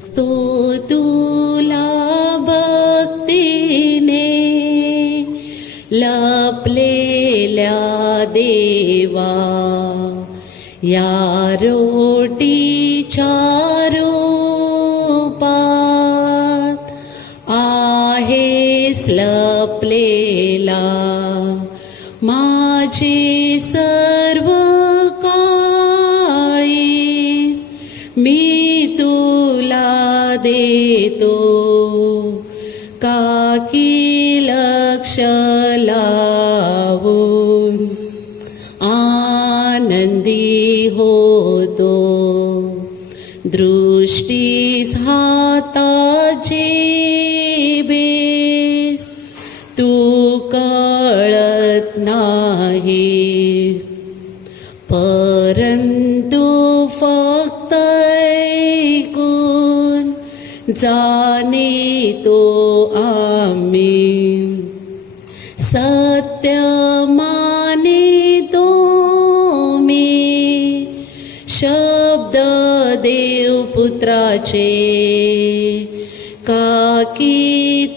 स्तोतुला भक्तीने लपलेल्या देवा, या रोटीच्या रूपात आहेस लपलेला, माझे सर्व काळीज मी तुला देतो, काकी लक्ष लावून आनंदी होतो, दृष्टीस हाताचे बेस तू कळत नाहीस, परंतु फक्त ऐकून जाणितो आम्ही, सत्य मानितो मी शब्द देवपुत्राचे, काकी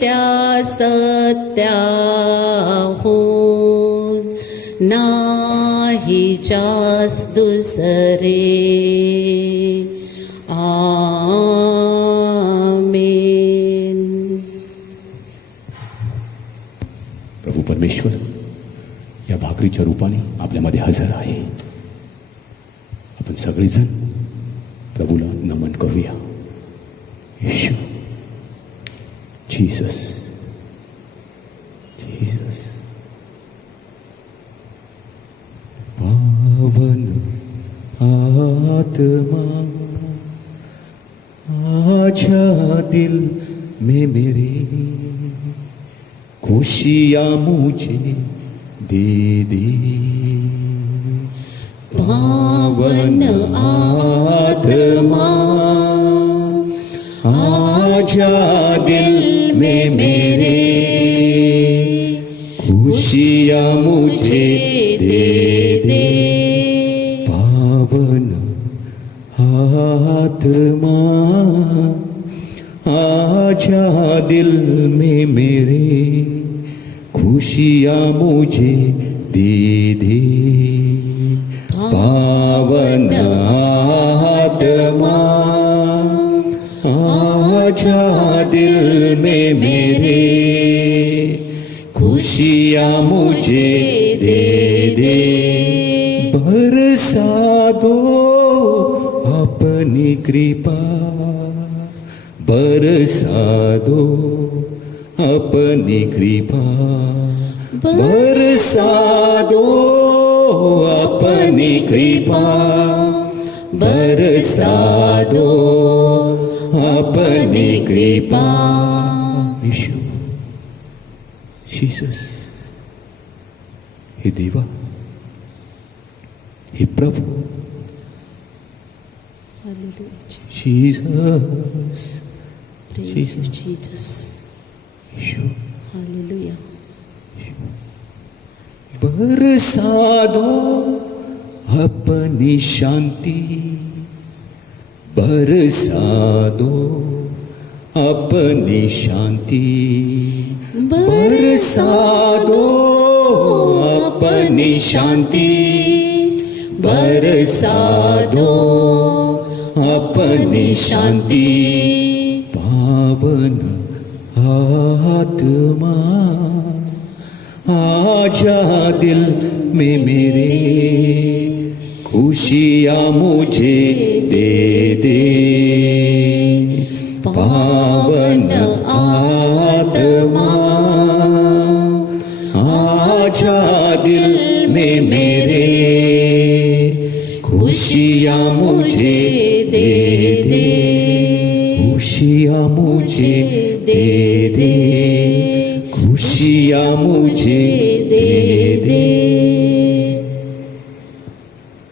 त्या सत्याहून नाही जास्त दुसरे. आमेन. प्रभू परमेश्वर या भाकरीच्या रूपाने आपल्यामध्ये हजर आहे. आपण सगळेजण प्रभूला नमन करूया. येशू, जीसस, जीसस. पावन आत्मा आजा दिल में मेरे, खुशियाँ मुझे दे दे. पावन आत्मा आजा दिल में मेरे, खुशियाँ मुझे दे दे. पावन आत्मा आजा दिल में मेरे, खुशियाँ मुझे दे दे. पावन आत्मा आजा दिल में मेरे, खुशियाँ मुझे दे दे. बरसा दो अपनी कृपा, बरसा दो अपनी कृपा, बरसा दो अपनी कृपा, बरसा दो अपनी कृपा. यीशु, जीसस, हे देवा, हे प्रभु, Jesus, Praise you, Jesus. Yeshu. Hallelujah. बरसा दो अपनी शांति, बरसा दो अपनी शांति, बरसा दो अपनी शांति, बरसा दो अपनी शांति. पावन आत्मा आजा दिल में मेरे, खुशियाँ मुझे दे दे. पावन आत्मा आजा दिल में मेरे, खुशियाँ मुझे दे दे. खुशियाँ मुझे दे दे, खुशियाँ मुझे दे दे.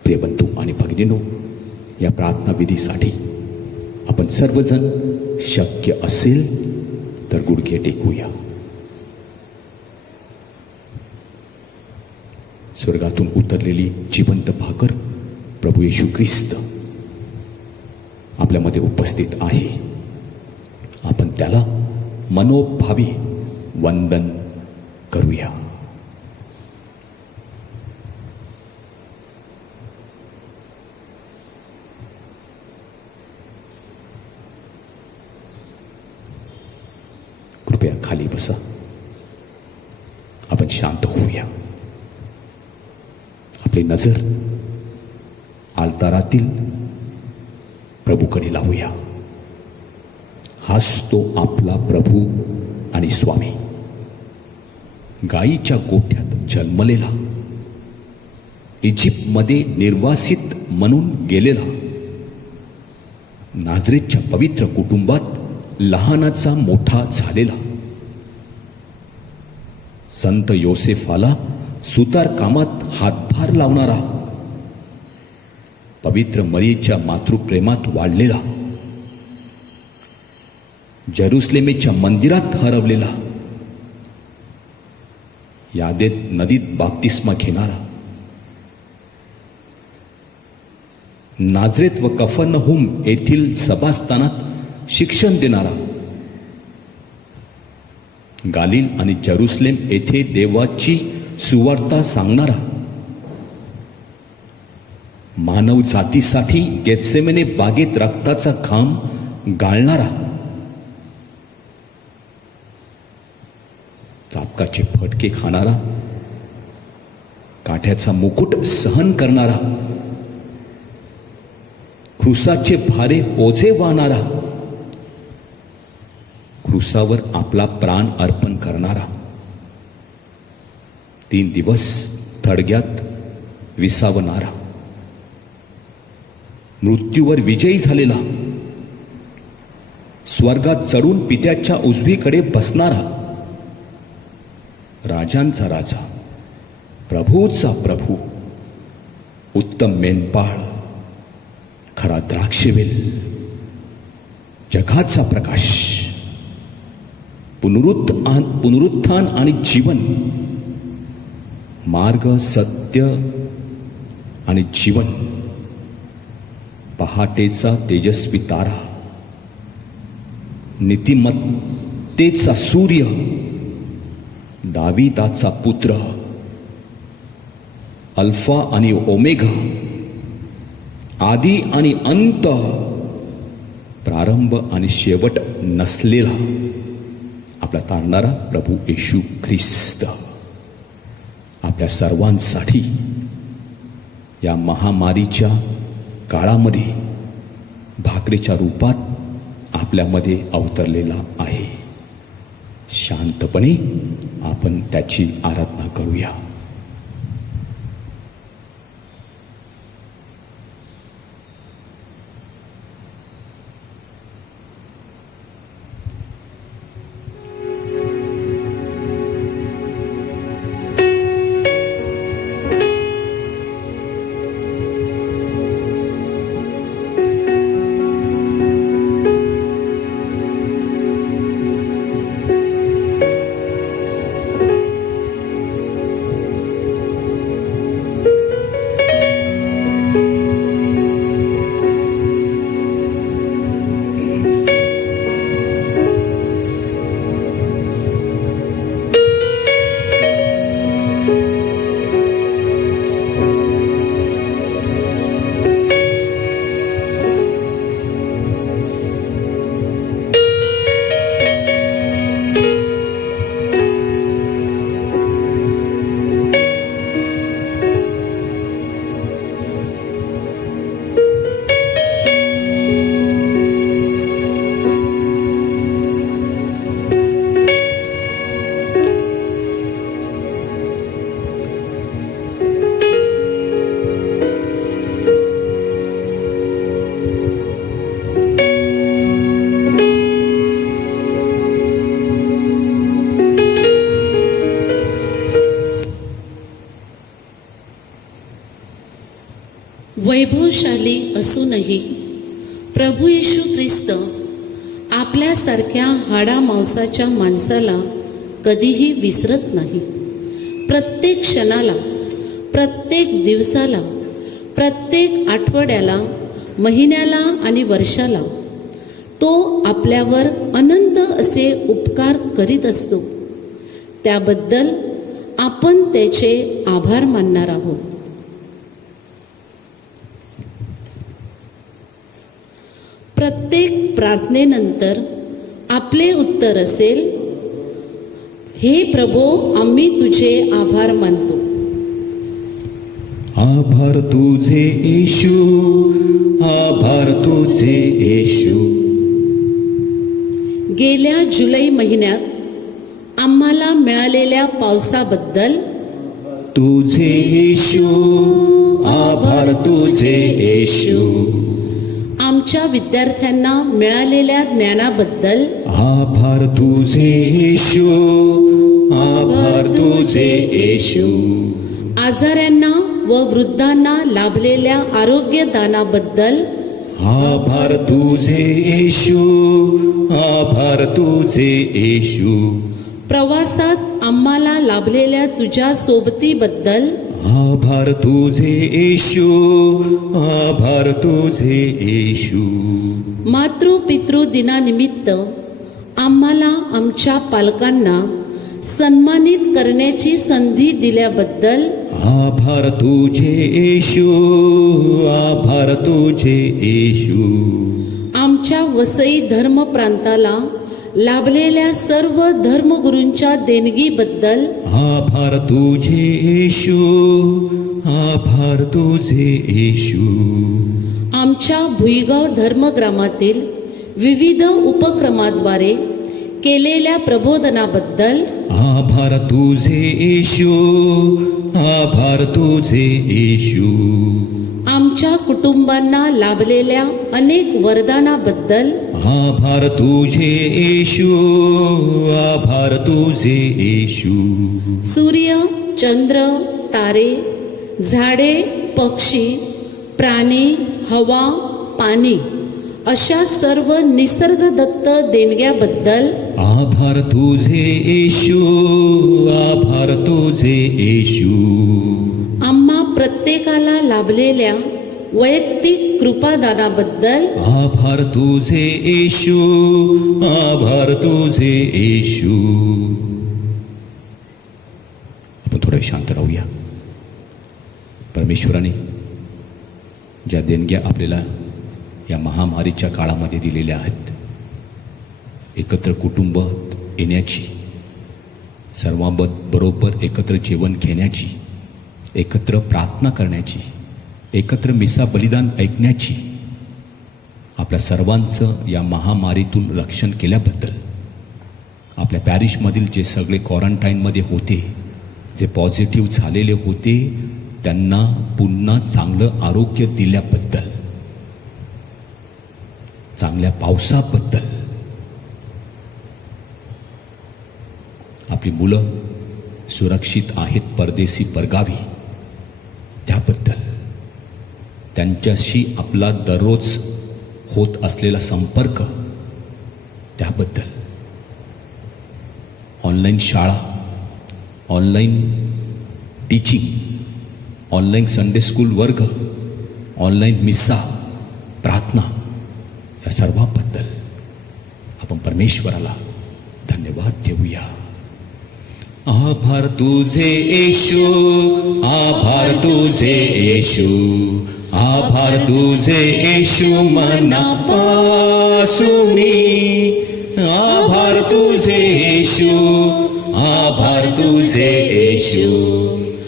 प्रिय बंधू आणि भगिनींनो, या प्रार्थना विधीसाठी आपण सर्वजण शक्य असेल तर गुडघे टेकूया. स्वर्गातून उतरलेली जिवंत भाकर प्रभू येशू ख्रिस्त आपल्यामध्ये उपस्थित आहे. त्याला मनोभावे वंदन करूया. कृपया खाली बसा. आपण शांत होऊया. आपली नजर आलतारातील प्रभूकडे लावूया. हाच तो आपला प्रभू आणि स्वामी, गायीच्या गोठ्यात जन्मलेला, इजिप्तमध्ये निर्वासित म्हणून गेलेला, नाझरेतच्या पवित्र कुटुंबात लहानाचा मोठा झालेला, संत योसेफाला सुतार कामात हातभार लावणारा, पवित्र मरियेच्या मातृप्रेमात वाढलेला, जेरुसलेमेच्या मंदिरात हरवलेला, यादेत नदीत बाप्तिस्मा घेणारा, नाझरेत व कफरनहूम येथील सभास्थानात शिक्षण देणारा, गालिल आणि जेरुसलेम येथे देवाची सुवार्ता सांगणारा, मानव जातीसाठी गेत्सेमने बागेत रक्ताचा घाम गाळणारा, चापकाचे फटके खाणारा, काठ्याचा मुकुट सहन करणारा, क्रुसाचे भारे ओझे वाहणारा, क्रुसावर आपला प्राण अर्पण करणारा, 3 दिवस थडग्यात विसावणारा, मृत्यूवर विजयी झालेला, स्वर्गात चढून पित्याच्या उजवीकडे बसणारा, राजांचा राजा, प्रभूचा प्रभू, उत्तम मेंढपाळ, खरा द्राक्षवेल, जगाचा प्रकाश, पुनरुत्थान आणि जीवन, मार्ग, सत्य आणि जीवन, पहाटेचा तेजस्वी तारा, नीतिमत्तेचा सूर्य, दाविदाचा पुत्र, अल्फा आणि ओमेगा, आदी आणि अंत, प्रारंभ आणि शेवट नसलेला आपला तारणारा प्रभू येशू ख्रिस्त आपल्या सर्वांसाठी या महामारीच्या काळामध्ये भाकरीच्या रूपात आपल्यामध्ये अवतरलेला आहे. शांतपणे आपण त्याची आराधना करूया. वैभवशाली असूनही प्रभू येशू ख्रिस्त आपल्यासारख्या हाडा मांसाच्या माणसाला कधीही विसरत नाही. प्रत्येक क्षणाला, प्रत्येक दिवसाला, प्रत्येक आठवड्याला, महिन्याला आणि वर्षाला तो आपल्यावर अनंत असे उपकार करीत असतो. त्याबद्दल आपण त्याचे आभार मानणार आहोत. प्रत्येक प्रार्थनेनंतर आपले उत्तर असेल, हे प्रभो, आम्ही तुझे आभार मानतो. आभार तुझे येशू, आभार तुझे येशू. गेल्या जुलै महिन्यात आम्हाला मिळालेल्या पावसाबद्दल तुझे येशू, आभार तुझे येशू. आमच्या विद्यार्थ्यांना मिळालेल्या ज्ञानाबद्दल आभार तुझे येशू, आभार तुझे येशू. आजाऱ्यांना व वृद्धांना लाभलेल्या आरोग्य दानाबद्दल आभार तुझे येशू, आभार तुझे येशू. प्रवासात आम्हाला लाभलेल्या तुझ्या सोबतीबद्दल आभार तुझे येशू, आभार तुझे येशू. मातृ पितृ दिनानिमित्त आम्हाला आमच्या पालकांना सन्मानित करण्याची संधी दिल्याबद्दल आभार तुझे येशू, आभार तुझे येशू. आमच्या वसई धर्म प्रांताला लाभलेल्या सर्व धर्मगुरूंच्या देणगीबद्दल आभार तुझे येशू, आभार तुझे येशू. आमच्या भुईगाव धर्मग्रामातील विविध उपक्रमाद्वारे केलेल्या प्रबोधनाबद्दल आभार तुझे येशू, आभार तुझे येशू. आमच्या कुटुंबांना लाभलेल्या अनेक वरदानाबद्दल आभार तुझे येशू, आभार तुझे येशू. सूर्य, चंद्र, तारे, झाडे, पक्षी, प्राणी, हवा, पाणी अशा सर्व निसर्गदत्त देणग्याबद्दल आभार तुझे येशू, आभार तुझे येशू. आम्हा प्रत्येकाला लाभलेल्या वैयक्तिक कृपादानाबद्दल आभार तुझे येशू, आभार तुझे येशू. आपण थोडं शांत राहूया. परमेश्वराने ज्या देणग्या आपल्याला या महामारीच्या काळामध्ये दिलेल्या आहेत, एकत्र कुटुंबात येण्याची, सर्वांबरोबर एकत्र जेवण घेण्याची, एकत्र प्रार्थना करण्याची, एकत्र मिसा बलिदान ऐकण्याची, आपल्या सर्वांचं या महामारीतून रक्षण केल्याबद्दल, आपल्या पॅरिशमधील जे सगळे क्वारंटाईनमध्ये होते, जे पॉझिटिव्ह झालेले होते, त्यांना पुन्हा चांगलं आरोग्य दिल्याबद्दल, चांगल्या पावसाबद्दल, आपली मुलं सुरक्षित आहेत परदेशी परगावी त्याबद्दल, त्यांच्याशी आपला दररोज होत असलेला संपर्क त्याबद्दल, ऑनलाईन शाळा, online teaching, online Sunday school वर्ग, ऑनलाईन मिसा, प्रार्थना, या सर्वांबद्दल आपण परमेश्वराला धन्यवाद देऊया. आभार तुझे येशू, आभार तुझे येशू. आभार तुझे येशू मनापासूनी. आभार तुझे येशू, आभार तुझे येशू.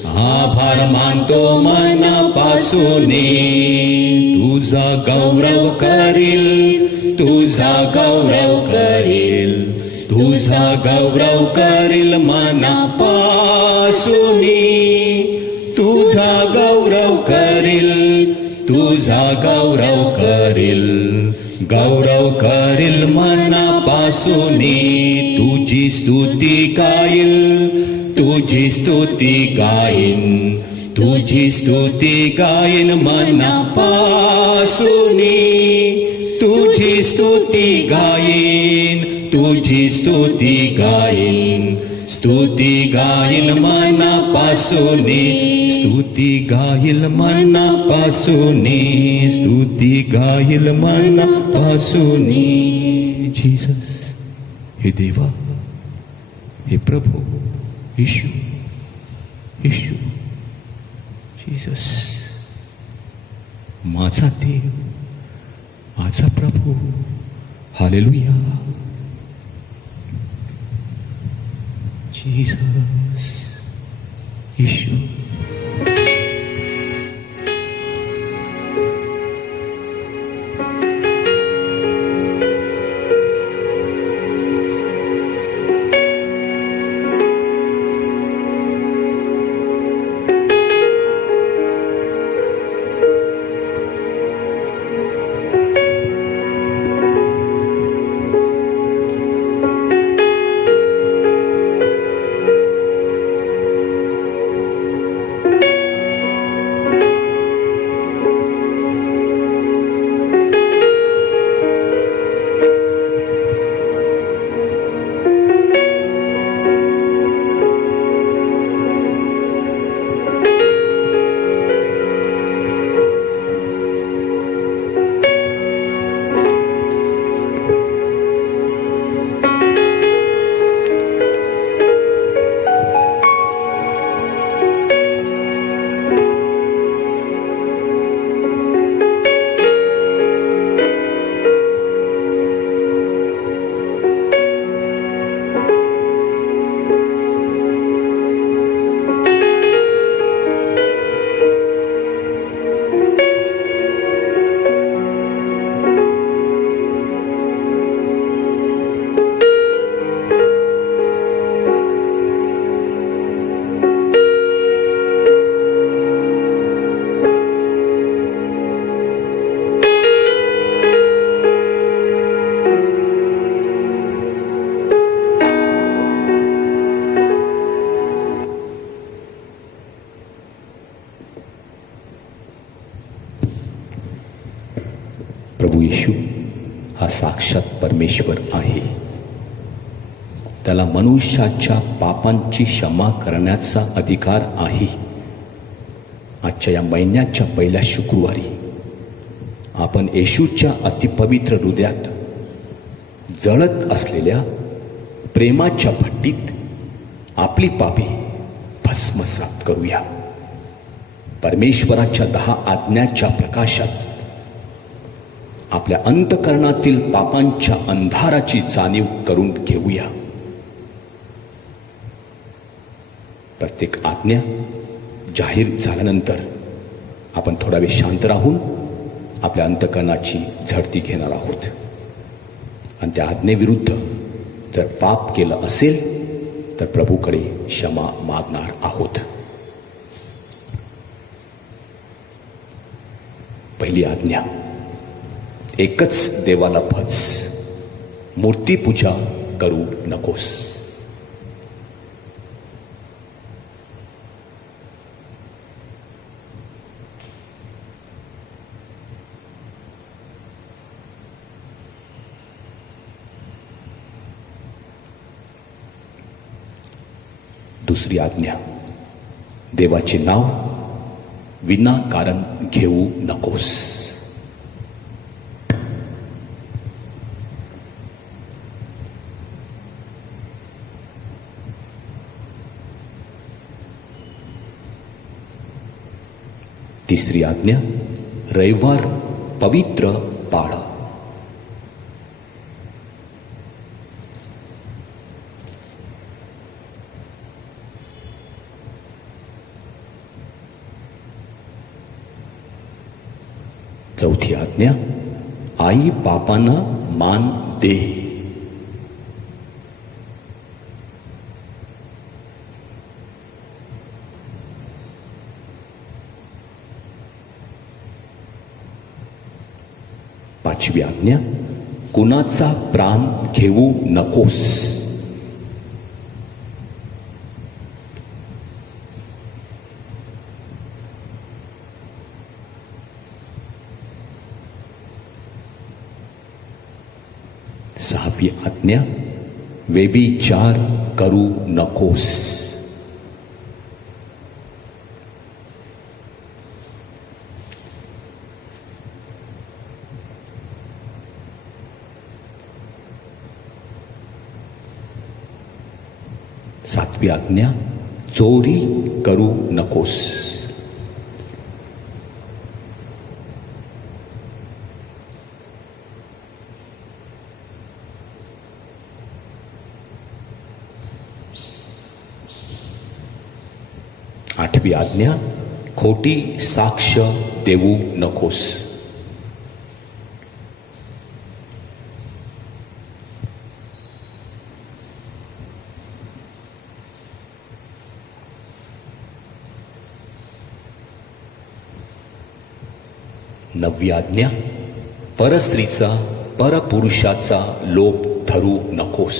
आभार मानतो मनापासूनी. तुझा गौरव करील, तुझा गौरव करील, तुझा गौरव करील मनापासूनी. तुझा गौरव करील, तुझा गौरव करील, गौरव करील मनापासूनी. तुझी स्तुती गाईल, तुझी स्तुती गाईन, तुझी स्तुती गाईन मनापासूनी. तुझी स्तुती गाईन, तुझी स्तुती गाईन, स्तुती गाईल मनापासूनी. स्तुती गाईल मनापासूनी, स्तुती गाईल मनापासूनी. जीसस, हे देवा, हे प्रभू, येशू, येशू, जीसस, माझा देव, माझा प्रभू, हालेलुया, जीसस, येशू. प्रभू येशू हा साक्षात परमेश्वर आहे. त्याला मनुष्याच्या पापांची क्षमा करण्याचा अधिकार आहे. आजच्या या महिन्याच्या पहिल्या शुक्रवारी आपण येशूच्या अतिपवित्र हृदयात जळत असलेल्या प्रेमाच्या भट्टीत आपली पापे भस्मसात करूया. परमेश्वराच्या 10 आज्ञाच्या प्रकाशात आपल्या अंतःकरणातील पापांच्या अंधाराची जाणीव करून घेऊया. प्रत्येक आज्ञा जाहीर झाल्यानंतर आपण थोडा वेळ शांत राहून आपल्या अंतःकरणाची झडती घेणार आहोत आणि त्या आज्ञेविरुद्ध जर पाप केलं असेल तर प्रभूकडे क्षमा मागणार आहोत. पहिली आज्ञा, एकच देवाला भज, मूर्तीपूजा करू नकोस. दुसरी आज्ञा, देवाचे नाव विनाकारण घेऊ नकोस. तिसरी आज्ञा, रविवार पवित्र पाळ. चौथी आज्ञा, आई बापांना मान दे. पाचवी आज्ञा, कुणाचा प्राण घेऊ नकोस. सहावी आज्ञा, व्यभिचार करू नकोस. 7वी आज्ञा, चोरी करू नकोस. 8वी आज्ञा, खोटी साक्ष देऊ नकोस. 9वी आज्ञा, परस्त्रीचा परपुरुषाचा लोभ धरू नकोस.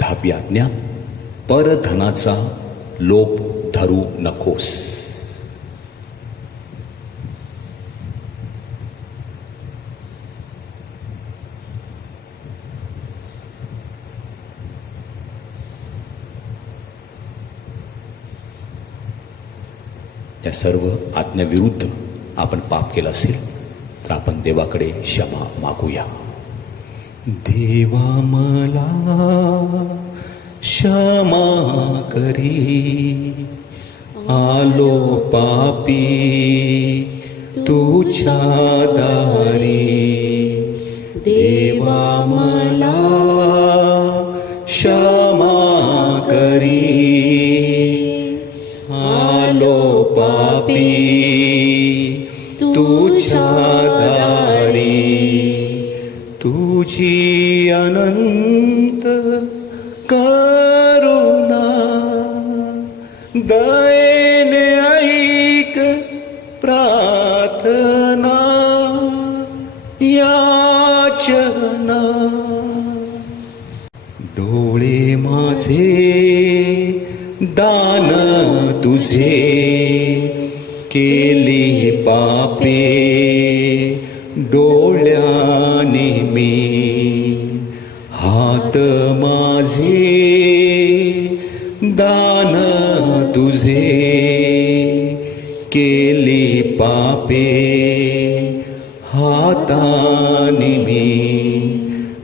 10वी आज्ञा, परधनाचा लोभ धरू नकोस. 'या सर्व आज्ञाविरुद्ध आपण पाप केलं असेल तर आपण देवाकडे क्षमा मागूया. देवा मला क्षमा करी, आलो पापी तुझ्या दारी. देवा मला क्षमा करी, आलो पापी तुझ्या दारी. तुझी अनंत करुणा दयेने ऐक प्रार्थना याचना. डोळे माझे दान तुझे, केली पापे डोळ्याने मी. हात माझे दान तुझे, केली पापे हाताने मी.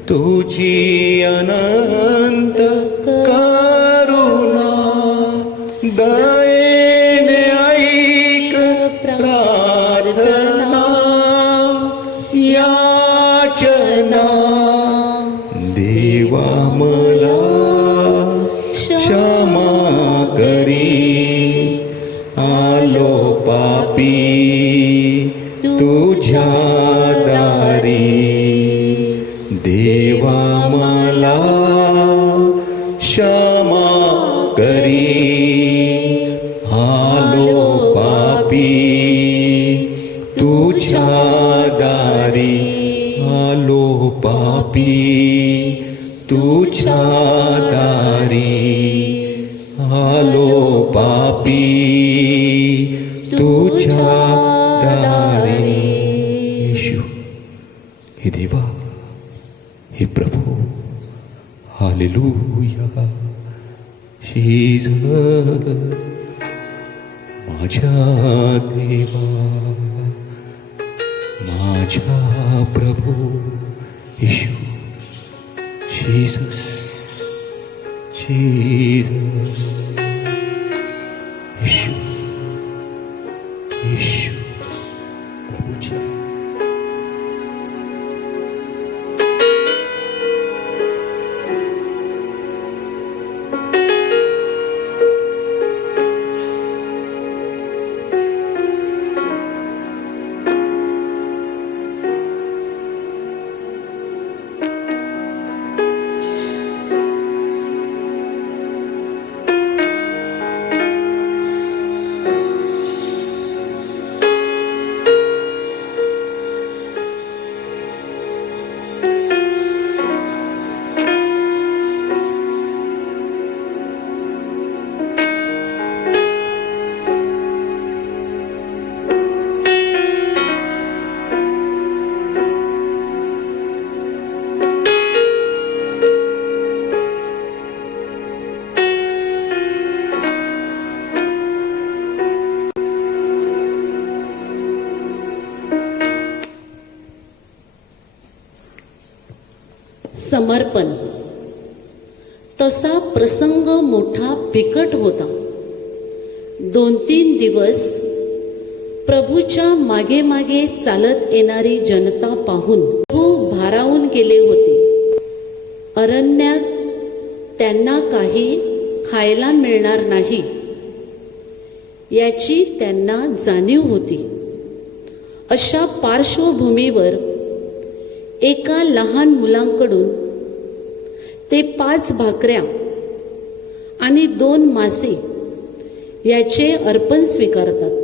तुझी अनंत करुणा दयेने ऐक प्रार्थना याचना. देवा मला क्षमा करी, आलो पापी तुझ्या दारी. देवा मला क्षमा करी, आलो पापी तुझ्या दारी. आलो पापी तुझ्या दारी. आलो पापी तुझ्या दारी. येशू हे देवा, हे प्रभू, हालेलुया. जीसस माझ्या देवा, माझ्या प्रभू येशू. जीसस, जीसस, येशू, येशू प्रभूजी. समर्पण. तसा प्रसंग मोठा बिकट होता. 2-3 दिवस प्रभूच्या मागे मागे चालत येणारी जनता पाहून प्रभू भारावून गेले होते. अरण्यात त्यांना काही खायला मिळणार नाही याची त्यांना जाणीव होती. अशा पार्श्वभूमीवर एका लहान मुलांकडून ते 5 भाकऱ्या आणि 2 मासे याचे अर्पण स्वीकारतात.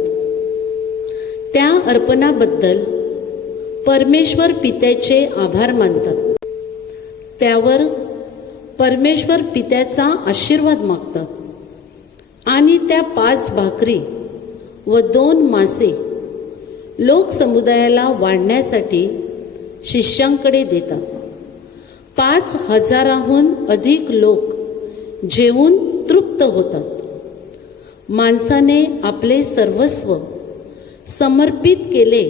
त्या अर्पणाबद्दल परमेश्वर पित्याचे आभार मानतात. त्यावर परमेश्वर पित्याचा आशीर्वाद मागतात आणि त्या 5 भाकरी व 2 मासे लोकसमुदायाला वाढण्यासाठी शिष्यांकडे देतात. 5,000हून अधिक लोक जेवून तृप्त होतात. माणसाने आपले सर्वस्व समर्पित केले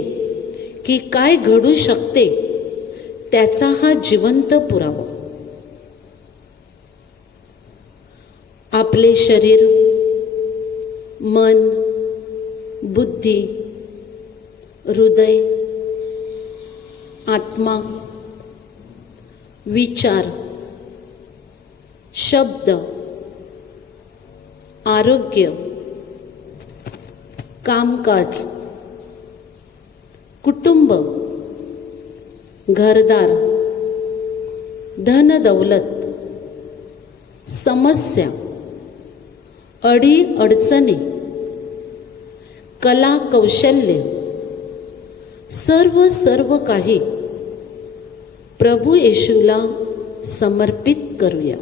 की काय घडू शकते त्याचा हा जिवंत पुरावा. आपले शरीर, मन, बुद्धी, हृदय, आत्मा, विचार, शब्द, आरोग्य, कामकाज, कुटुंब, घरदार, धनदौलत, समस्या, अडीअडचणी, कला कौशल्य, सर्व काही प्रभू येशूला समर्पित करूया.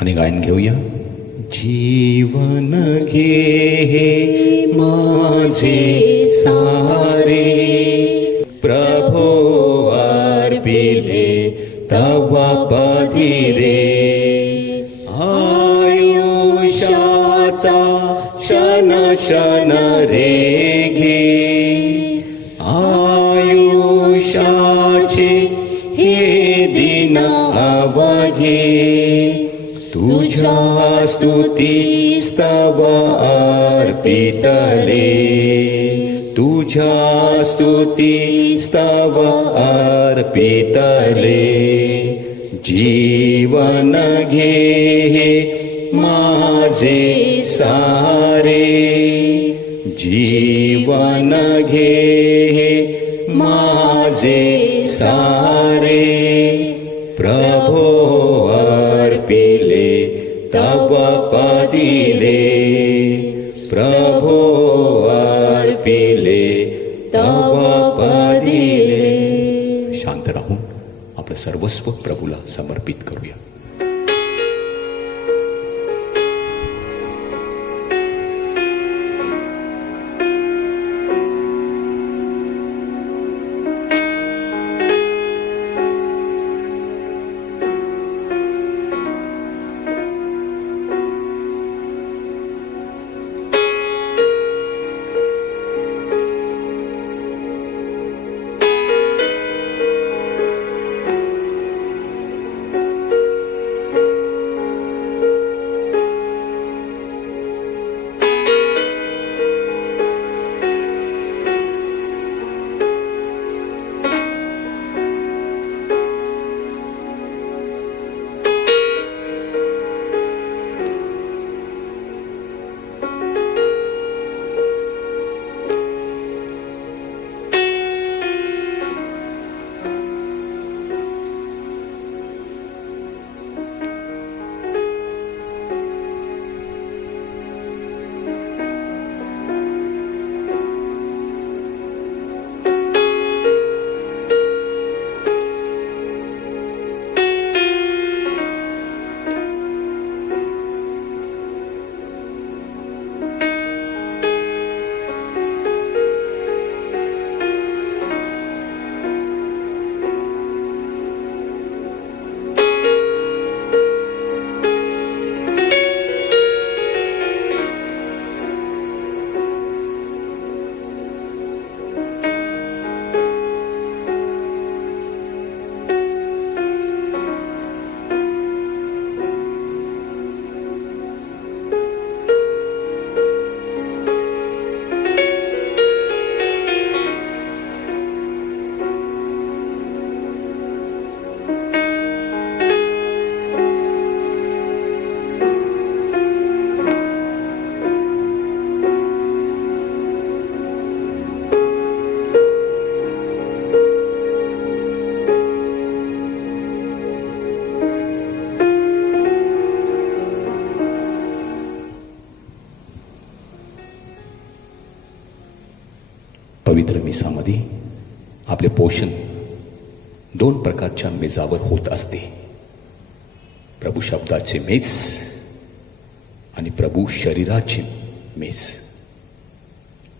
आणि गायन घेऊया. जीवन घे हे माझे सारे, प्रभो अर्पिले तव पदी रे. आयुष्याचा क्षण क्षण रे घे, आयुष्याचे हे दिन अवघे. तुझ्या स्तुती स्तव अर्पित रे, तुझ्या स्तुती स्तव अर्पित रे. जीवन घे हे माझे सारे, जीवन घे हे माझे सारे. प्रभो अर्पिले तव पदी रे, प्रभो अर्पिले तव पदी रे. शांत राहून आपलं सर्वस्व प्रभूला समर्पित करूया. पवित्र मिसामध्ये आपले पोषण दोन प्रकारच्या मेजावर होत असते. प्रभू शब्दाचे मेज आणि प्रभू शरीराचे मेज.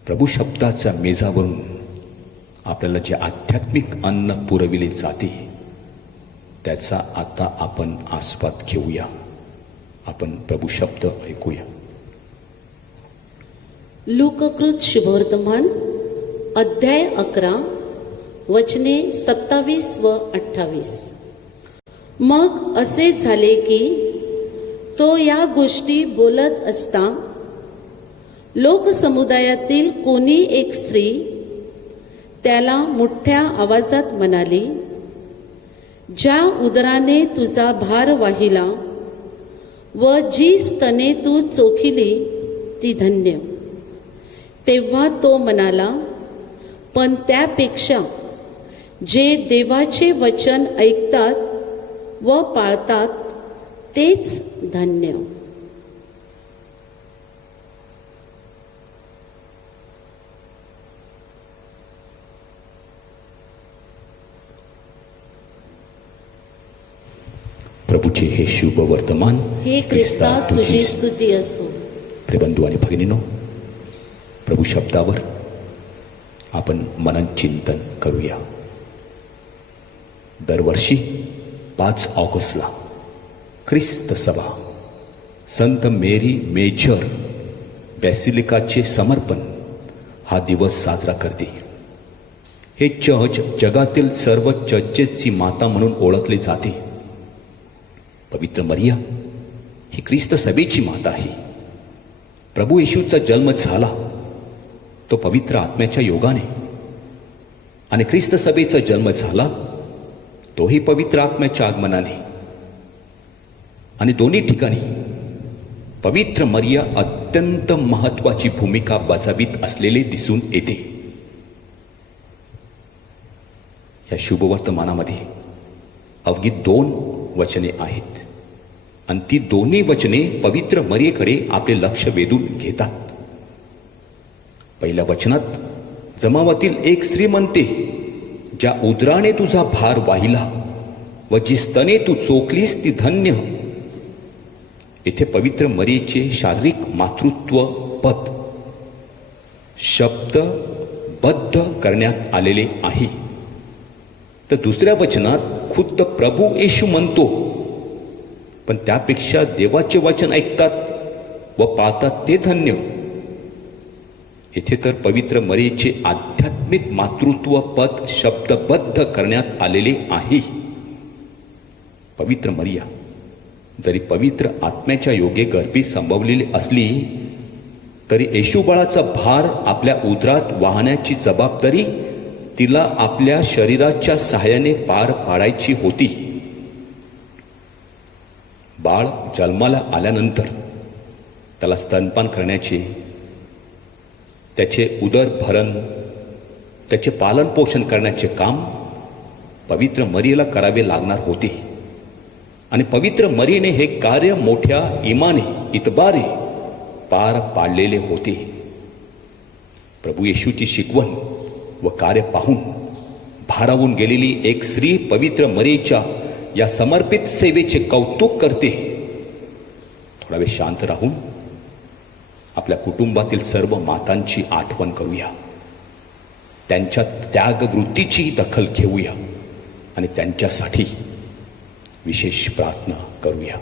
प्रभू शब्दाच्या मेजावरून आपल्याला जे आध्यात्मिक अन्न पुरविले जाते त्याचा आता आपण आस्वाद घेऊया. आपण प्रभू शब्द ऐकूया. लोककृत शुभवर्तमान अध्याय 11 वचने 27 व 28. मग असे झाले की तो या गोष्टी बोलत असता लोकसमुदायातील कोणी एक स्त्री त्याला मोठ्या आवाजात म्हणाली, ज्या उदराने तुझा भार वाहिला व जी स्तने तू चोखिली ती धन्य. तेव्हा तो म्हणाला, पण त्यापेक्षा जे देवाचे वचन ऐकतात व पाळतात तेच धन्य. प्रभूचे हे शुभ वर्तमान. हे ख्रिस्ता तुझी स्तुती असो. प्रिय बंधू आणि भगिनीनो, प्रभू शब्दावर आपण मनन चिंतन करूया. दरवर्षी 5 ऑगस्टला ख्रिस्त सभा संत मेरी मेजर बॅसिलिकाचे समर्पण हा दिवस साजरा करते. हे चर्च जगातील सर्व चर्चेसची माता म्हणून ओळखले जाते. पवित्र मरिया ही ख्रिस्त सभेची माता आहे. प्रभू येशूचा जन्म झाला तो पवित्र आत्म्याच्या योगाने आणि ख्रिस्त सभेचा जन्म झाला तोही पवित्र आत्म्याच्या आगमनाने. आणि दोन्ही ठिकाणी पवित्र मरिया अत्यंत महत्वाची भूमिका बजावित असलेले दिसून येते. या शुभवर्तमानामध्ये अवघी 2 वचने आहेत आणि ती दोन्ही वचने पवित्र मरियेकडे आपले लक्ष वेधून घेतात. पहिल्या वचनात जमावातील एक स्त्री म्हणते, ज्या उदराने तुझा भार वाहिला व जी स्तने तू चोखलीस ती धन्य. येथे पवित्र मरियेचे शारीरिक मातृत्व पद शब्दबद्ध करण्यात आलेले आहे. तर दुसऱ्या वचनात खुद्द प्रभू येशू म्हणतो, पण त्यापेक्षा देवाचे वचन ऐकतात व पाळतात ते धन्य. येथे तर पवित्र मरियेचे आध्यात्मिक मातृत्व पद शब्दबद्ध करण्यात आलेले आहे. पवित्र मरिया जरी पवित्र आत्म्याच्या योगे गर्भी संभवलेली असली तरी येशू बाळाचा भार आपल्या उदरात वाहण्याची जबाबदारी तिला आपल्या शरीराच्या सहाय्याने पार पाडायची होती. बाळ जन्माला आल्यानंतर त्याला स्तनपान करण्याचे, त्याचे उदरभरण, त्याचे पालन पोषण करण्याचे काम पवित्र मरियेला करावे लागणार होते. आणि पवित्र मरियेने हे कार्य मोठ्या इमाने इतबारे पार पाडलेले होते. प्रभू येशूची शिकवण व कार्य पाहून भारावून गेलेली एक स्त्री पवित्र मरियेच्या या समर्पित सेवेचे कौतुक करते. थोडा वेळ शांत राहून आपल्या कुटुंबातील सर्व मातांची आठवण करूया. त्यांच्या त्यागवृत्तीची दखल घेऊया आणि त्यांच्यासाठी विशेष प्रार्थना करूया.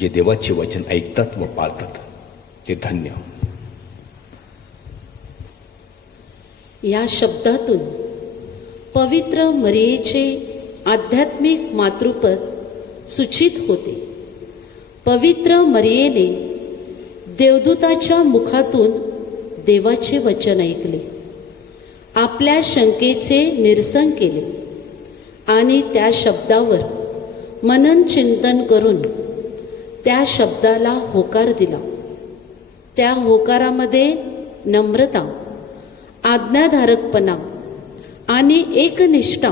जे देवाचे वचन ऐकतात व पाळतात ते धन्य. या शब्दातून पवित्र मरियेचे आध्यात्मिक मातृपद सूचित होते. पवित्र मरियेने देवदूताच्या मुखातून देवाचे वचन ऐकले, आपल्या शंकेचे निरसन केले आणि त्या शब्दावर मनन चिंतन करून त्या शब्दाला होकार दिला. त्या होकारामध्ये नम्रता, आज्ञाधारकपणा आणि एकनिष्ठा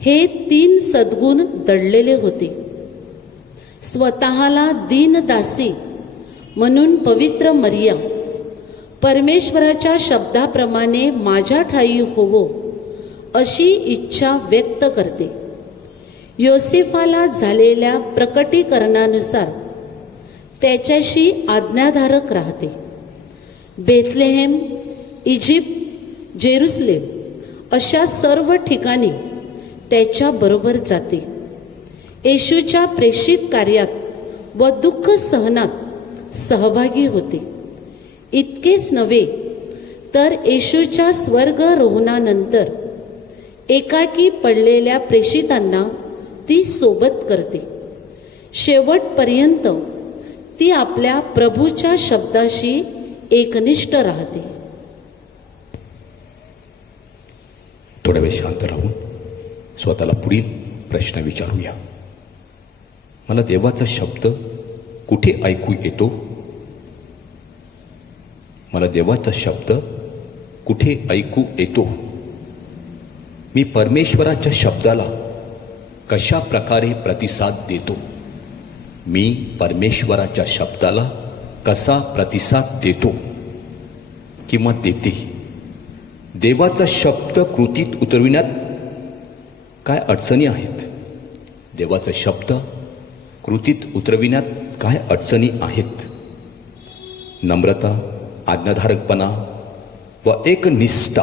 हे 3 सद्गुण दडलेले होते. स्वतःला दीनदासी म्हणून पवित्र मरिया परमेश्वराच्या शब्दाप्रमाणे माझ्या ठायी होवो अशी इच्छा व्यक्त करते. योसेफाला झालेल्या प्रकटीकरणानुसार त्याच्याशी आज्ञाधारक राहते. बेथलेहेम, इजिप्त, जेरुसलेम अशा सर्व ठिकाणी त्याच्याबरोबर जाते. येशूच्या प्रेषित कार्यात व दुःख सहनात सहभागी होते. इतकेच नव्हे तर येशूच्या स्वर्गारोहणानंतर एकाकी पडलेल्या प्रेषितांना ती सोबत करते. शेवटपर्यंत ती आपल्या प्रभूच्या शब्दाशी एकनिष्ठ राहते. थोडा वेळ शांत राहून स्वतःला पुढील प्रश्न विचारूया. मला देवाचा शब्द कुठे ऐकू येतो? मला देवाचा शब्द कुठे ऐकू येतो? मी परमेश्वराच्या शब्दाला कशा प्रकारे प्रतिसाद देतो? मी परमेश्वराच्या शब्दाला कसा प्रतिसाद देतो किंवा देते? देवाचा शब्द कृतीत उतरविण्यात काय अडचणी आहेत? देवाचा शब्द कृतीत उतरविण्यात काय अडचणी आहेत? नम्रता, आज्ञाधारकपणा व एकनिष्ठा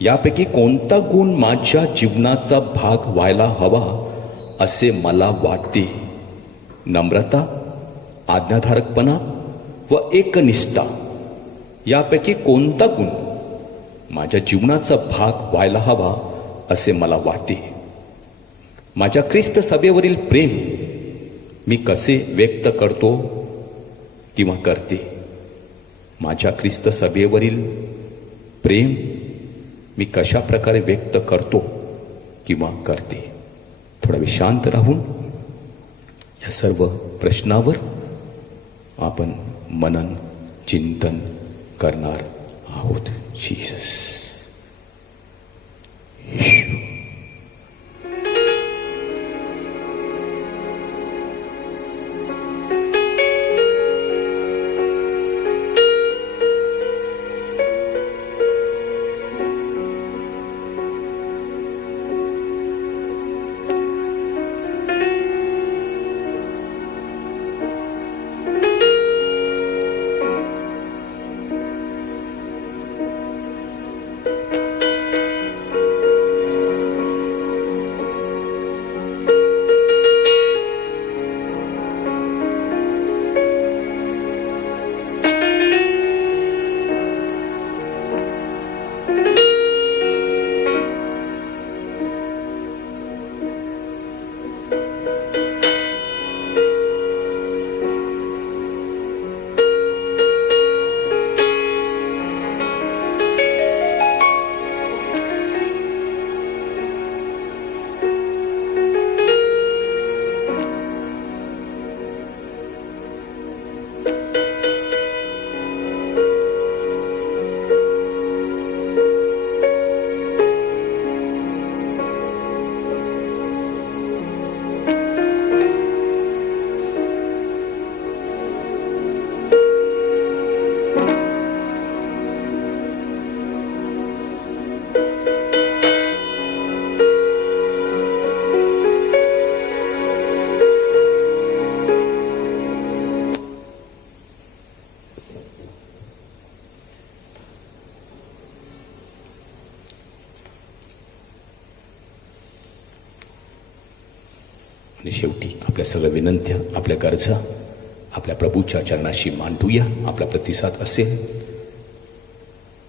यापैकी कोणता गुण माझ्या जीवनाचा भाग व्हायला हवा असे मला वाटते? नम्रता, आज्ञाधारकपणा व एकनिष्ठा यापैकी कोणता गुण माझ्या जीवनाचा भाग व्हायला हवा असे मला वाटते? माझ्या ख्रिस्त सभेवरील प्रेम मी कसे व्यक्त करतो किंवा करते? माझ्या ख्रिस्त सभेवरील प्रेम मी कशा प्रकारे व्यक्त करतो किंवा करते? थोडा वेळ शांत राहून या सर्व प्रश्नावर आपण मनन चिंतन करणार आहोत. जीसस, येशू. आणि शेवटी आपल्या सगळ्या विनंत्या, आपल्या गरजा आपल्या प्रभूच्या चरणाशी मांडूया. आपला प्रतिसाद असेल,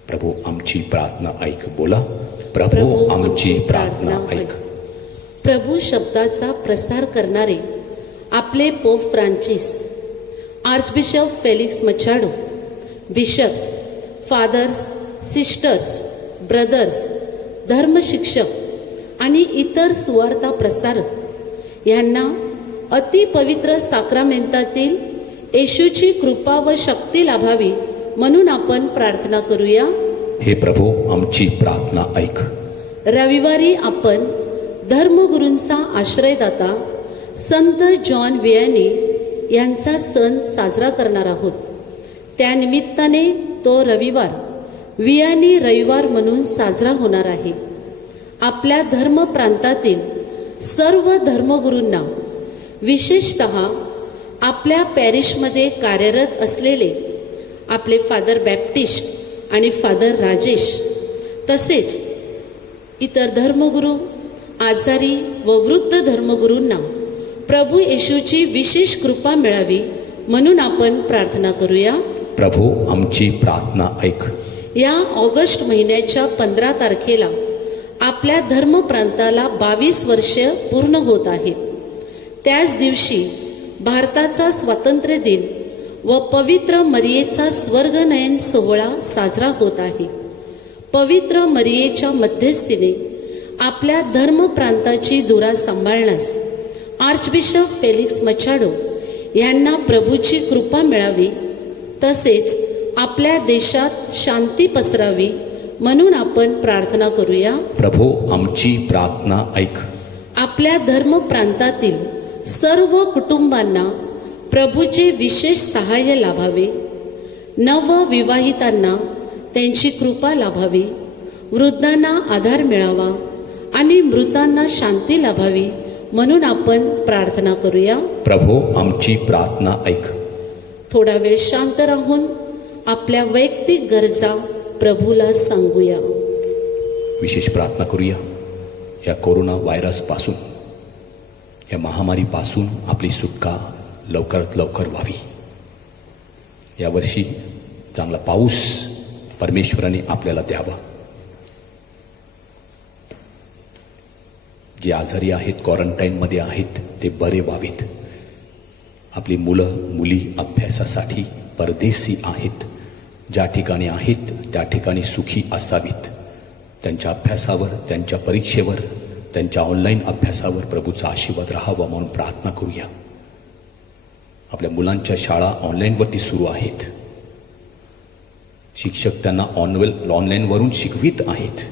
प्रभू आमची प्रार्थना ऐक. बोला, प्रभू आमची प्रार्थना ऐक. प्रभू शब्दाचा प्रसार करणारे आपले pope Francis, archbishop Felix Machado, bishops, fathers, sisters, brothers, धर्मशिक्षक आणि इतर सुवार्ता प्रसारक यांना अतिपवित्र साक्रामेंतातील येशूची कृपा व शक्ती लाभावी म्हणून आपण प्रार्थना करूया. हे प्रभू आमची प्रार्थना ऐक. रविवारी आपण धर्मगुरूंचा आश्रयदाता संत जॉन वियानी यांचा सण साजरा करणार आहोत. त्यानिमित्ताने तो रविवार वियानी रविवार म्हणून साजरा होणार आहे. आपल्या धर्म प्रांतातील सर्व धर्मगुरूंना, विशेषतः आपल्या पॅरिशमध्ये कार्यरत असलेले आपले फादर बॅप्टिस्ट आणि फादर राजेश, तसेच इतर धर्मगुरू, आजारी व वृद्ध धर्मगुरूंना प्रभू येशूची विशेष कृपा मिळावी म्हणून आपण प्रार्थना करूया. प्रभू आमची प्रार्थना ऐक. या ऑगस्ट महिन्याच्या 15 तारखेला आपल्या धर्म प्रांताला 22 वर्ष पूर्ण होत आहेत. त्याच दिवशी भारताचा स्वातंत्र्य दिन व पवित्र मरियेचा स्वर्गनयन सोहळा साजरा होत आहे. पवित्र मरियेच्या मध्यस्थीने आपल्या धर्म प्रांताची धुरा सांभाळण्यास आर्चबिशप फेलिक्स मचाडो यांना प्रभूची कृपा मिळावी, तसेच आपल्या देशात शांती पसरावी म्हणून आपण प्रार्थना करूया. प्रभू आमची प्रार्थना ऐक. आपल्या धर्म प्रांतातील सर्व कुटुंबांना प्रभूचे विशेष सहाय्य लाभावे. नवविवाहितांना त्यांची कृपा लाभावी. वृद्धांना आधार मिळावा आणि मृतांना शांती लाभावी म्हणून आपण प्रार्थना करूया. प्रभू आमची प्रार्थना ऐक. थोडा वेळ शांत राहून आपल्या वैयक्तिक गरजा प्रभूला सांगूया. विशेष प्रार्थना करूया. या कोरोना व्हायरसपासून, या महामारीपासून आपली सुटका लवकरात लवकर व्हावी. यावर्षी चांगला पाऊस परमेश्वराने आपल्याला द्यावा. जे आजारी आहेत, क्वारंटाईनमध्ये आहेत, ते बरे व्हावेत. आपली मुलं मुली अभ्यासासाठी परदेशी आहेत, ज्या ठिकाणी आहेत त्या ठिकाणी सुखी असावीत. त्यांच्या अभ्यासावर, त्यांच्या परीक्षेवर, त्यांच्या ऑनलाईन अभ्यासावर प्रभूचा आशीर्वाद राहावा म्हणून प्रार्थना करूया. आपल्या मुलांच्या शाळा ऑनलाईनवरती सुरू आहेत. शिक्षक त्यांना ऑनलाईनवरून शिकवित आहेत.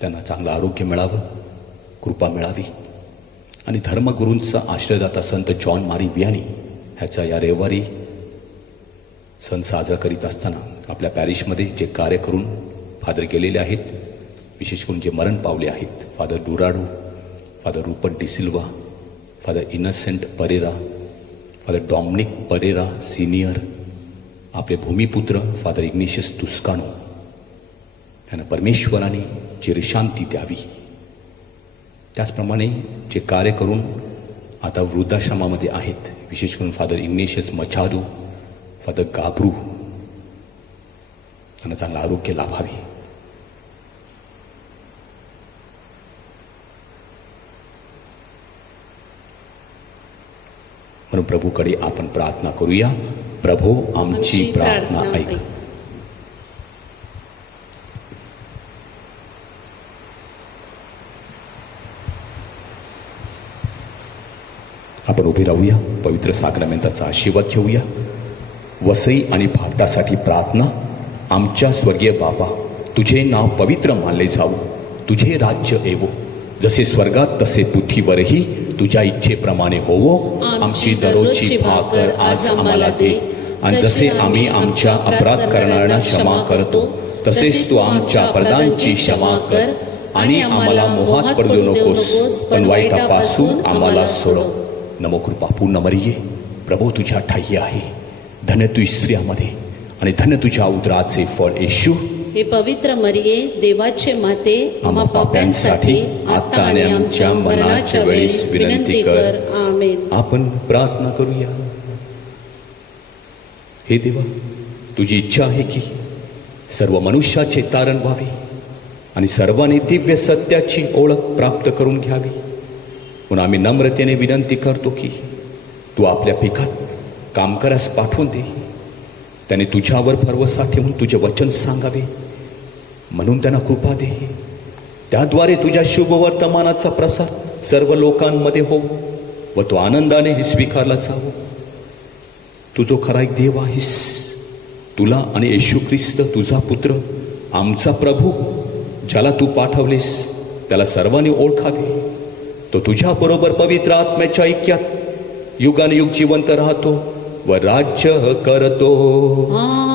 त्यांना चांगलं आरोग्य मिळावं, कृपा मिळावी. आणि धर्मगुरूंचा आश्रयदाता संत जॉन मारी वियानी ह्याचा या रविवारी सण साजरा करीत असताना आपल्या पॅरिशमध्ये जे कार्य करून फादर गेलेले आहेत, विशेष करून जे मरण पावले आहेत, father Dourado, father Rupert D'Silva, father Innocent Pereira, father Dominic Pereira senior, आपले भूमिपुत्र फादर इग्निशियस तुस्कानो, यांना परमेश्वराने चिरशांती द्यावी. त्याचप्रमाणे जे कार्य करून आता वृद्धाश्रमामध्ये आहेत, विशेष करून father igneous Machado, father Gabru, त्यांना चांगलं आरोग्य लाभावे. म्हणून प्रभूकडे आपण प्रार्थना करूया. प्रभू आमची प्रार्थना ऐक. आपण उभे राहूया. पवित्र साक्रामेंताचा आशीर्वाद घेऊया. वसई आणि भारतासाठी प्रार्थना. आमच्या स्वर्गीय बाबा, तुझे नाव पवित्र मानले जावो, तुझे राज्य येवो, जसे स्वर्गात तसे पृथ्वीवरही तुझ्या इच्छेप्रमाणे होवो. आमची दररोजची भाकर आज आम्हाला दे, आणि जसे आम्ही आमच्या अपराध करणाऱ्यांना क्षमा करतो, तसेच तू आमच्या अपराधांची क्षमा कर, आणि आम्हाला मोहात पडू नकोस, पण वाईटापासून आम्हाला सोडव. नमो कृपा पूर्ण मरिये, प्रभू तुझ्या ठाई आहे. धन्य तू स्त्रियामध्ये आणि धन्य तुझ्या उदराचे फळ येशू. हे पवित्र मरिये, देवाचे माते, आम्हा पाप्यांसाठी आता आणि आमच्या मरणाच्या वेळेस विनंती कर. आमेन. आपण प्रार्थना करूया. हे देवा, तुझी इच्छा आहे की सर्व मनुष्याचे तारण व्हावे आणि सर्वांनी दिव्य सत्याची ओळख प्राप्त करून घ्यावी. म्हणून आम्ही नम्रतेने विनंती करतो की तू आपल्या पिकात कामकऱ्यास पाठवून दे. त्याने तुझ्यावर भरवसा ठेवून तुझे वचन सांगावे म्हणून त्यांना कृपा दे. त्याद्वारे तुझ्या शुभवर्तमानाचा प्रसार सर्व लोकांमध्ये हो व तो आनंदाने हे स्वीकारला जावो. तू जो खरा एक देव आहेस, तुला आणि येशू ख्रिस्त तुझा पुत्र, आमचा प्रभू, ज्याला तू पाठवलेस त्याला सर्वांनी ओळखावे. तो तुझ्या बरोबर पवित्र आत्म्याच्या ऐक्यात युगानुयुग जिवंत राहतो व राज्य करतो.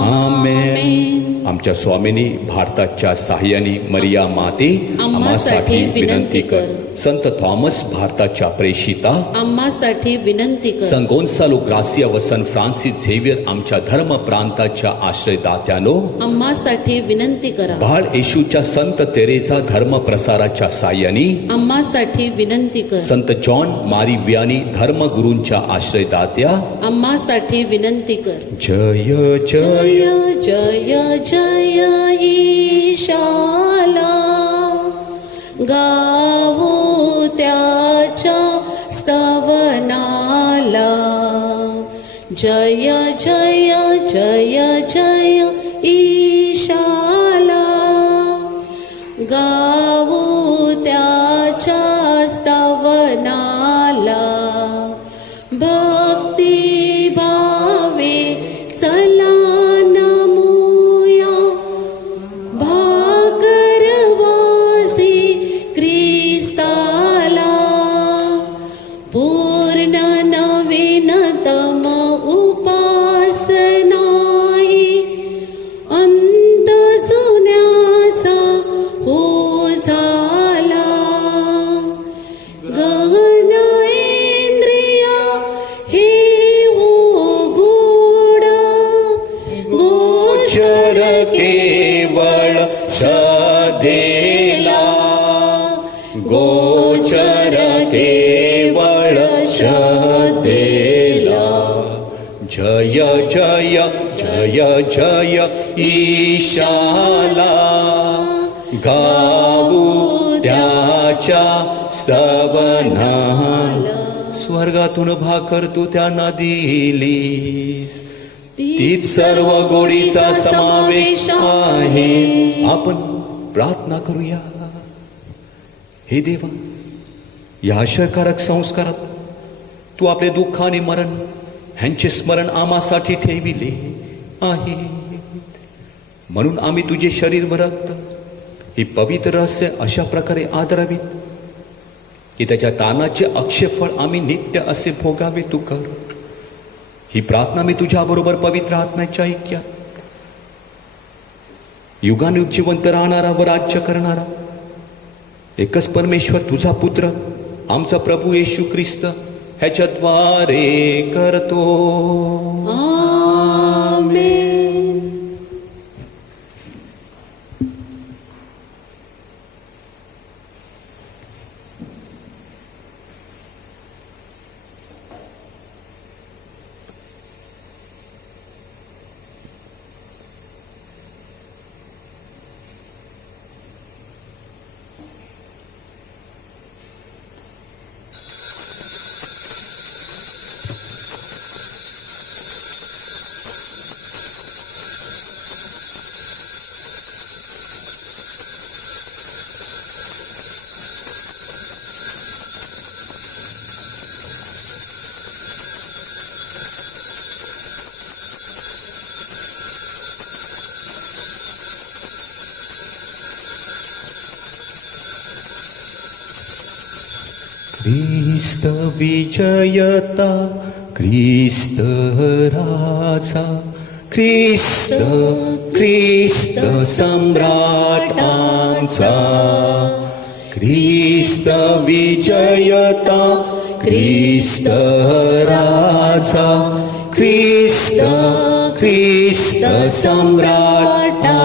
आमेन. आमच्या स्वामिनी भारताच्या साह्यानी मरिया माते आम्हासाठी विनंती कर. संत थॉमस भारताच्या प्रेषिता आम्हासाठी विनंती कर. सन गोन्सालो ग्रासिया व सन फ्रान्सिस झेवियर आमच्या धर्म प्रांताच्या आश्रयदात्यानो आम्हासाठी विनंती करा. बाळ येशूच्या संत तेरेसा धर्म प्रसाराच्या साह्यानी आम्हासाठी विनंती कर. संत जॉन मारी वियानी धर्मगुरूंच्या आश्रयदात्या आम्हासाठी विनंती कर. जय जय जय जय ईशाला, गावो त्याच्या स्तवनाला. जय जय जय जय ईशाला, गावो त्याच्या स्तवनाला. भक्ती भावे चला नमूया, भाकरवासी ख्रिस्ताला. पूर्ण नवीनतम उपासनाही अंत जुन्याचा हो झाला. गहन इंद्रिया हे हो गूढ, गोचर केवळ श्रद्धेला, गोचर केवळ श्रद्धेला. जय जय जय जय ईशाला, गावू त्याच्या स्तवनाला. स्वर्गातून भाकर तू त्यांना दिलीस, तीच सर्व गोडीचा समावेश आहे. आपण प्रार्थना करूया. हे देवा, या आश्चर्यकारक संस्कारात तू आपले दुःख आणि मरण ह्यांचे स्मरण आम्हासाठी ठेविले आहे. म्हणून आम्ही तुझे शरीर व रक्त ही पवित्र रहस्य अशा प्रकारे आदरावीत की त्याच्या दानाचे अक्षयफळ आम्ही नित्य असे भोगावे तू कर. ही प्रार्थना मी तुझ्या बरोबर पवित्र आत्म्याच्या ऐक्यात युगानुयुग जिवंत राहणारा व राज्य करणारा एकच परमेश्वर तुझा पुत्र आमचा प्रभू येशू ख्रिस्त ह्याच्याद्वारे करतो. आमेन. ख्रिस्त विजयता, ख्रिस्त राजा, ख्रिस्त ख्रिस्त सम्राटांचा, ख्रिस्त विजयता, ख्रिस्त राजा, ख्रिस्त ख्रिस्त सम्राटाचा.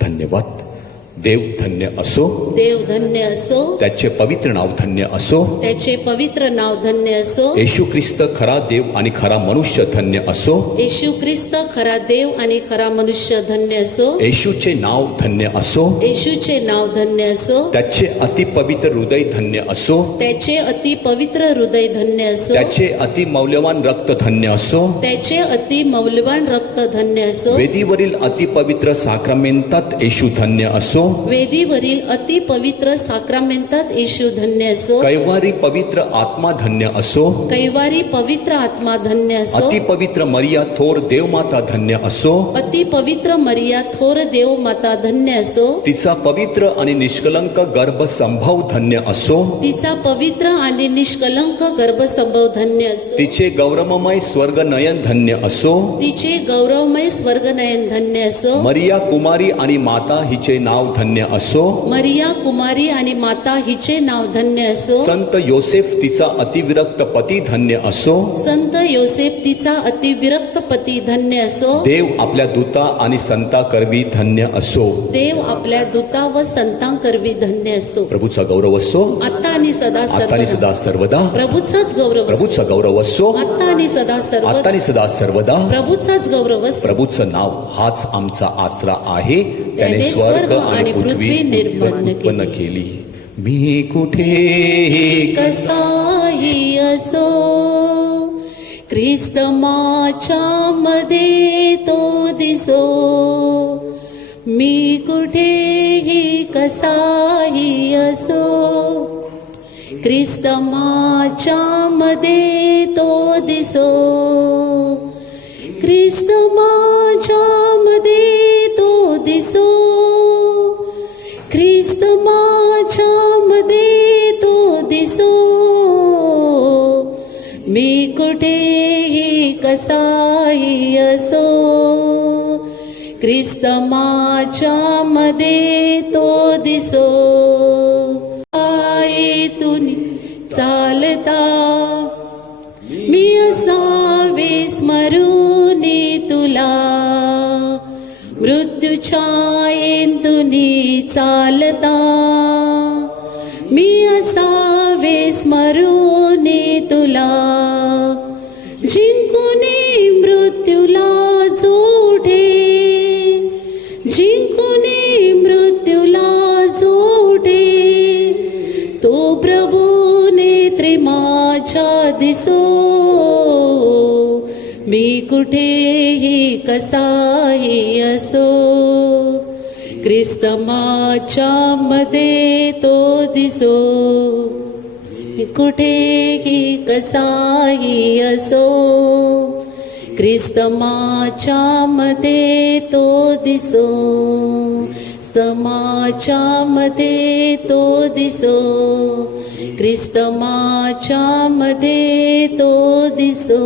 धन्यवाद. देव धन्य असो, देव धन्य असो, त्याचे पवित्र नाव धन्य असो. त्याचे पवित्र नाव धन्य असो. येशू ख्रिस्त खरा देव आणि खरा मनुष्य धन्य असो. येशू ख्रिस्त खरा देव आणि खरा मनुष्य धन्य असो. येशूचे नाव धन्य असो. येशूचे नाव धन्य असो. त्याचे अतिपवित्र हृदय धन्य असो. त्याचे अति पवित्र हृदय धन्य असो. त्याचे अति मौल्यवान रक्त धन्य असो. त्याचे अति मौल्यवान रक्त धन्य असो. वेदीवरील अतिपवित्र साक्रमेंतात येशू धन्य असो. वेदीवरील अति पवित्र साक्रामेंतात येशू धन्य असो. कैवारी पवित्र आत्मा धन्य असो. कैवारी पवित्र आत्मा धन्य असो. अतिपवित्र मरिया थोर देवमाता धन्य असो. अति पवित्र मरिया थोर देव माता धन्य असो. तिचा पवित्र आणि निष्कलंक गर्भसंभव धन्य असो. तिचा पवित्र आणि निष्कलंक गर्भसंभव धन्य असो. तिचे गौरवमय स्वर्गनयन धन्य असो. तिचे गौरवमय स्वर्गनयन धन्य असो. मरिया कुमारी आणि माता हिचे नाव धन्य असो. मरिया कुमारी आणि माता हिचे नाव धन्य असो. संत योसेफ तिचा अतिविरक्त पती धन्य असो. संत योसेफ तिचा अतिविरक्त पती धन्य असो. देव आपल्या दूता आणि संता करवी धन्य असो. देव आपल्या दूता व संतांकरवी धन्य असो. प्रभूचा गौरव असो. आता आणि सदा आता आणि सदा सर्वदा. प्रभूचाच गौरव असो. प्रभूचा गौरव असो. आता आणि सदा आता आणि सदा सर्वदा. प्रभूचाच गौरव असो. प्रभूचं नाव हाच आमचा आसरा आहे. त्याने स्वर्ग आणि पृथ्वी उत्पन्न केली. मी कुठे कसाही असो, ख्रिस्त माझ्या मध्ये तो दिसो. मी कुठेही कसाही असो, ख्रिस्त माझ्या मध्ये तो दिसो. ख्रिस्त माझ्या मध्ये तो दिसो. ख्रिस्त माझ्या मध्ये तो दिसो. मी कुठेही कसाही असो, ख्रिस्त माझ्या मध्ये तो दिसो. पायेतून चालता मी असावे स्मरुनी तुला. मृत्यूच्या येंतुनी चालता मी असावे स्मरुनी तुला. जिंकुनी मृत्यूला जोडे, जिंकुनी मृत्यूला जोडे. तो प्रभू नेत्री माझ्या दिसो. मी कुठेही कसाही असो, ख्रिस्त माझ्या मध्ये तो दिसो. मी कुठेही कसाही असो, ख्रिस्त माझ्या मध्ये तो दिसो. माझ्या मध्ये तो दिसो. ख्रिस्त माझ्या मध्ये तो दिसो.